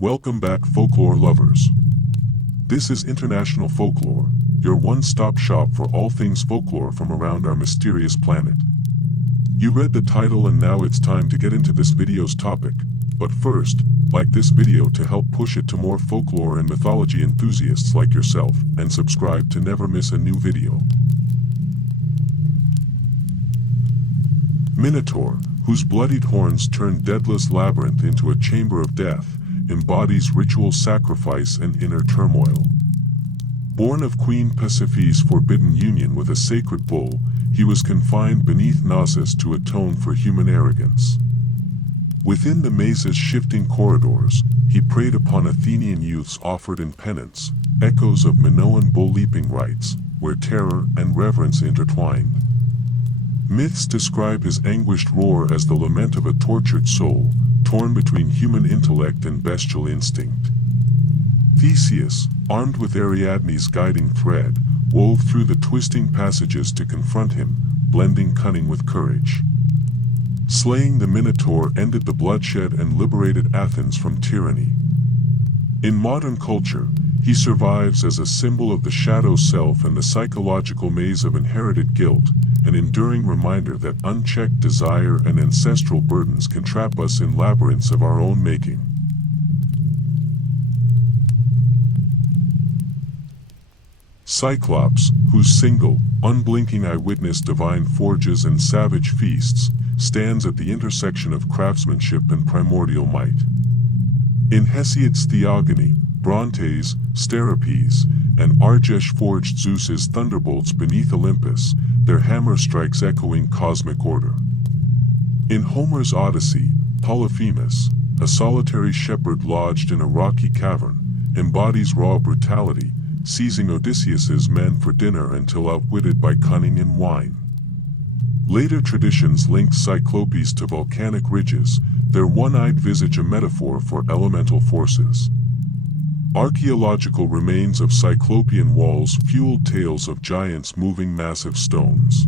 Welcome back, folklore lovers. This is International Folklore, your one-stop shop for all things folklore from around our mysterious planet. You read the title and now it's time to get into this video's topic, but first, like this video to help push it to more folklore and mythology enthusiasts like yourself, and subscribe to never miss a new video. Minotaur, whose bloodied horns turned deadless labyrinth into a chamber of death, embodies ritual sacrifice and inner turmoil. Born of Queen Persephone's forbidden union with a sacred bull, he was confined beneath Knossos to atone for human arrogance. Within the maze's shifting corridors, he preyed upon Athenian youths offered in penance, echoes of Minoan bull-leaping rites, where terror and reverence intertwined. Myths describe his anguished roar as the lament of a tortured soul, torn between human intellect and bestial instinct. Theseus, armed with Ariadne's guiding thread, wove through the twisting passages to confront him, blending cunning with courage. Slaying the Minotaur ended the bloodshed and liberated Athens from tyranny. In modern culture, he survives as a symbol of the shadow self and the psychological maze of inherited guilt, an enduring reminder that unchecked desire and ancestral burdens can trap us in labyrinths of our own making. Cyclops, whose single, unblinking eye witnessed divine forges and savage feasts, stands at the intersection of craftsmanship and primordial might. In Hesiod's Theogony, Brontes, Serapis, and Argesh forged Zeus's thunderbolts beneath Olympus, their hammer strikes echoing cosmic order. In Homer's Odyssey, Polyphemus, a solitary shepherd lodged in a rocky cavern, embodies raw brutality, seizing Odysseus's men for dinner until outwitted by cunning and wine. Later traditions linked Cyclops to volcanic ridges, their one-eyed visage a metaphor for elemental forces. Archaeological remains of Cyclopean walls fueled tales of giants moving massive stones.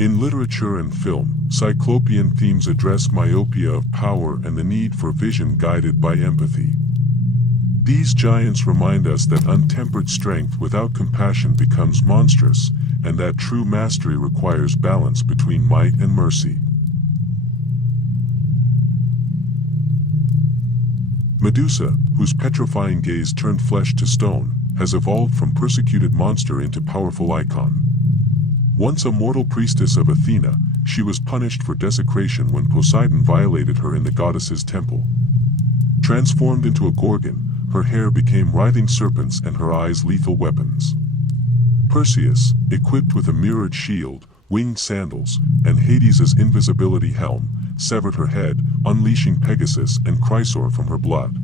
In literature and film, Cyclopean themes address myopia of power and the need for vision guided by empathy. These giants remind us that untempered strength without compassion becomes monstrous, and that true mastery requires balance between might and mercy. Medusa, whose petrifying gaze turned flesh to stone, has evolved from persecuted monster into powerful icon. Once a mortal priestess of Athena, she was punished for desecration when Poseidon violated her in the goddess's temple. Transformed into a gorgon, her hair became writhing serpents and her eyes lethal weapons. Perseus, equipped with a mirrored shield, winged sandals, and Hades' invisibility helm, severed her head, unleashing Pegasus and Chrysaor from her blood.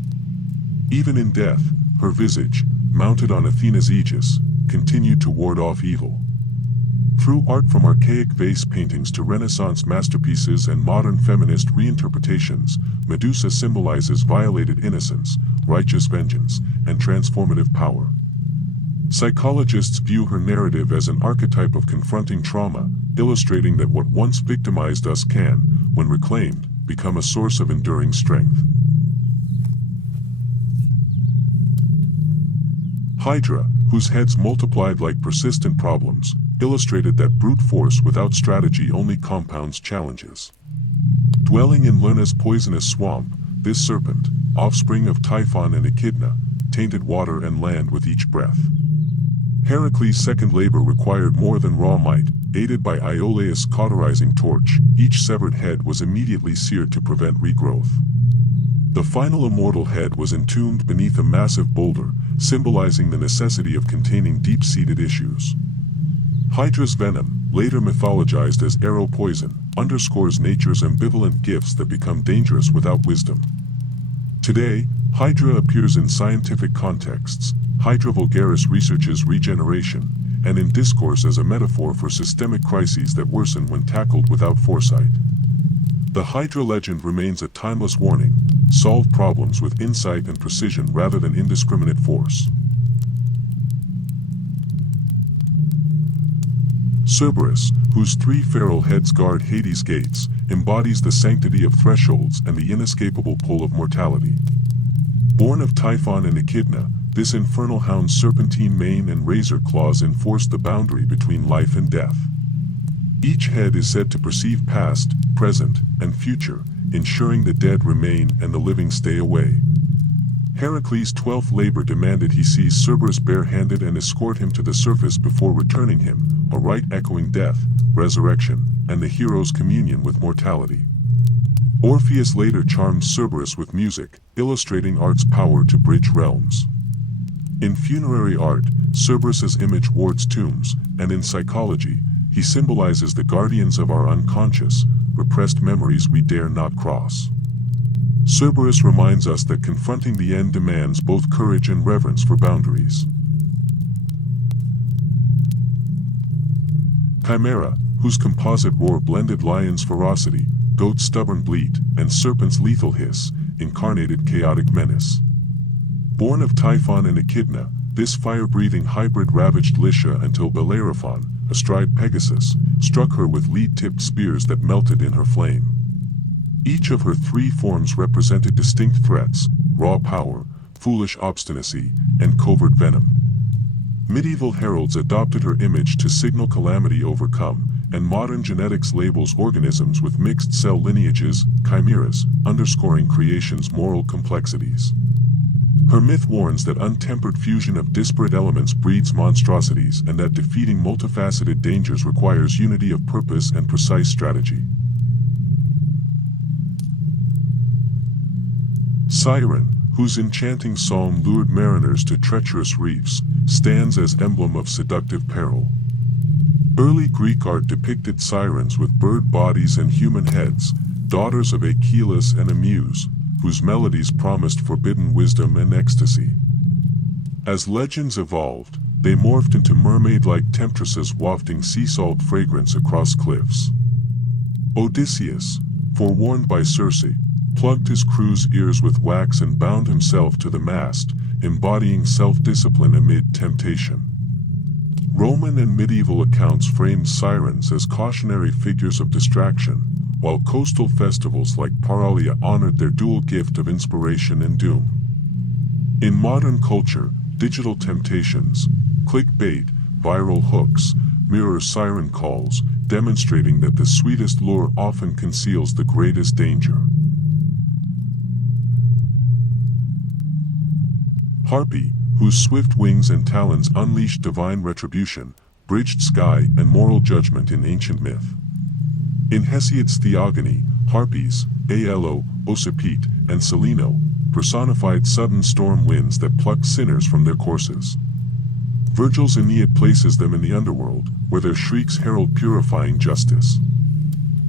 Even in death, her visage, mounted on Athena's aegis, continued to ward off evil. Through art from archaic vase paintings to Renaissance masterpieces and modern feminist reinterpretations, Medusa symbolizes violated innocence, righteous vengeance, and transformative power. Psychologists view her narrative as an archetype of confronting trauma, illustrating that what once victimized us can, when reclaimed, become a source of enduring strength. Hydra, whose heads multiplied like persistent problems, illustrated that brute force without strategy only compounds challenges. Dwelling in Lerna's poisonous swamp, this serpent, offspring of Typhon and Echidna, tainted water and land with each breath. Heracles' second labor required more than raw might. Aided by Iolaus' cauterizing torch, each severed head was immediately seared to prevent regrowth. The final immortal head was entombed beneath a massive boulder, symbolizing the necessity of containing deep-seated issues. Hydra's venom, later mythologized as arrow poison, underscores nature's ambivalent gifts that become dangerous without wisdom. Today, Hydra appears in scientific contexts. Hydra vulgaris researches regeneration, and in discourse as a metaphor for systemic crises that worsen when tackled without foresight. The Hydra legend remains a timeless warning: solve problems with insight and precision rather than indiscriminate force. Cerberus, whose three feral heads guard Hades' gates, embodies the sanctity of thresholds and the inescapable pull of mortality. Born of Typhon and Echidna, this infernal hound's serpentine mane and razor claws enforce the boundary between life and death. Each head is said to perceive past, present, and future, ensuring the dead remain and the living stay away. Heracles' 12th labor demanded he seize Cerberus barehanded and escort him to the surface before returning him, a rite echoing death, resurrection, and the hero's communion with mortality. Orpheus later charmed Cerberus with music, illustrating art's power to bridge realms. In funerary art, Cerberus's image wards tombs, and in psychology, he symbolizes the guardians of our unconscious, repressed memories we dare not cross. Cerberus reminds us that confronting the end demands both courage and reverence for boundaries. Chimera, whose composite roar blended lion's ferocity, goat's stubborn bleat, and serpent's lethal hiss, incarnated chaotic menace. Born of Typhon and Echidna, this fire-breathing hybrid ravaged Lycia until Bellerophon, astride Pegasus, struck her with lead-tipped spears that melted in her flame. Each of her three forms represented distinct threats: raw power, foolish obstinacy, and covert venom. Medieval heralds adopted her image to signal calamity overcome, and modern genetics labels organisms with mixed cell lineages, chimeras, underscoring creation's moral complexities. Her myth warns that untempered fusion of disparate elements breeds monstrosities and that defeating multifaceted dangers requires unity of purpose and precise strategy. Siren, whose enchanting song lured mariners to treacherous reefs, stands as emblem of seductive peril. Early Greek art depicted sirens with bird bodies and human heads, daughters of Aeschylus and a muse, whose melodies promised forbidden wisdom and ecstasy. As legends evolved, they morphed into mermaid-like temptresses wafting sea salt fragrance across cliffs. Odysseus, forewarned by Circe, plugged his crew's ears with wax and bound himself to the mast, embodying self-discipline amid temptation. Roman and medieval accounts framed sirens as cautionary figures of distraction, while coastal festivals like Paralia honored their dual gift of inspiration and doom. In modern culture, digital temptations, clickbait, viral hooks, mirror siren calls, demonstrating that the sweetest lure often conceals the greatest danger. Harpy, whose swift wings and talons unleashed divine retribution, bridged sky and moral judgment in ancient myth. In Hesiod's Theogony, Harpies, Alo, Ocypete, and Seleno, personified sudden storm winds that plucked sinners from their courses. Virgil's Aeneid places them in the underworld, where their shrieks herald purifying justice.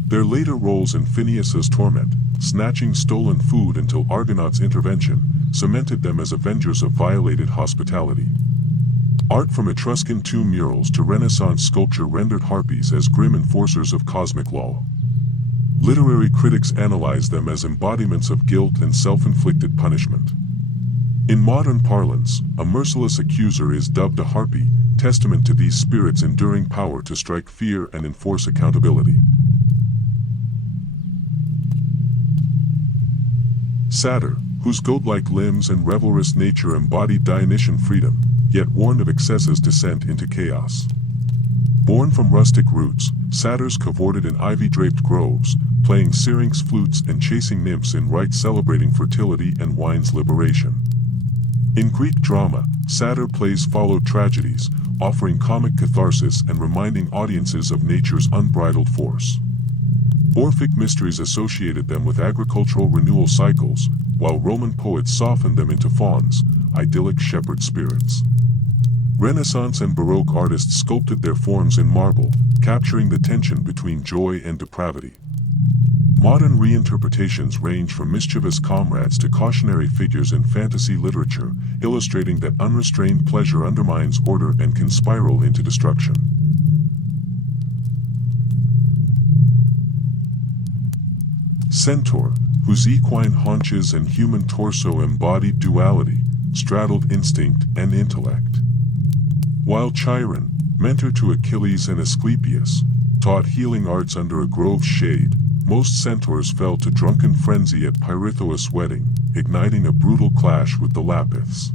Their later roles in Phineus's torment, snatching stolen food until Argonaut's intervention, cemented them as avengers of violated hospitality. Art from Etruscan tomb murals to Renaissance sculpture rendered harpies as grim enforcers of cosmic law. Literary critics analyze them as embodiments of guilt and self-inflicted punishment. In modern parlance, a merciless accuser is dubbed a harpy, testament to these spirits' enduring power to strike fear and enforce accountability. Satyr, whose goat-like limbs and revelrous nature embodied Dionysian freedom, yet warned of excesses descent into chaos. Born from rustic roots, satyrs cavorted in ivy-draped groves, playing syrinx flutes and chasing nymphs in rites celebrating fertility and wine's liberation. In Greek drama, satyr plays followed tragedies, offering comic catharsis and reminding audiences of nature's unbridled force. Orphic mysteries associated them with agricultural renewal cycles, while Roman poets softened them into fauns, idyllic shepherd spirits. Renaissance and Baroque artists sculpted their forms in marble, capturing the tension between joy and depravity. Modern reinterpretations range from mischievous comrades to cautionary figures in fantasy literature, illustrating that unrestrained pleasure undermines order and can spiral into destruction. Centaur, whose equine haunches and human torso embodied duality, straddled instinct and intellect. While Chiron, mentor to Achilles and Asclepius, taught healing arts under a grove's shade, most centaurs fell to drunken frenzy at Pirithous' wedding, igniting a brutal clash with the Lapiths.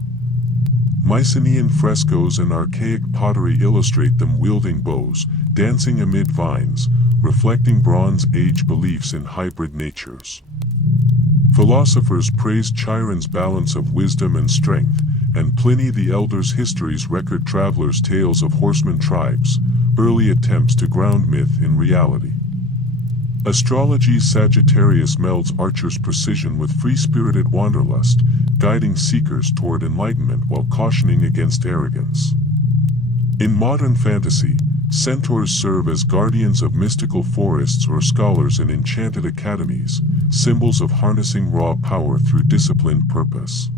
Mycenaean frescoes and archaic pottery illustrate them wielding bows, dancing amid vines, reflecting Bronze Age beliefs in hybrid natures. Philosophers praised Chiron's balance of wisdom and strength, and Pliny the Elder's histories record travelers' tales of horseman tribes, early attempts to ground myth in reality. Astrology's Sagittarius melds Archer's precision with free-spirited wanderlust, guiding seekers toward enlightenment while cautioning against arrogance. In modern fantasy, Centaurs serve as guardians of mystical forests or scholars in enchanted academies, symbols of harnessing raw power through disciplined purpose.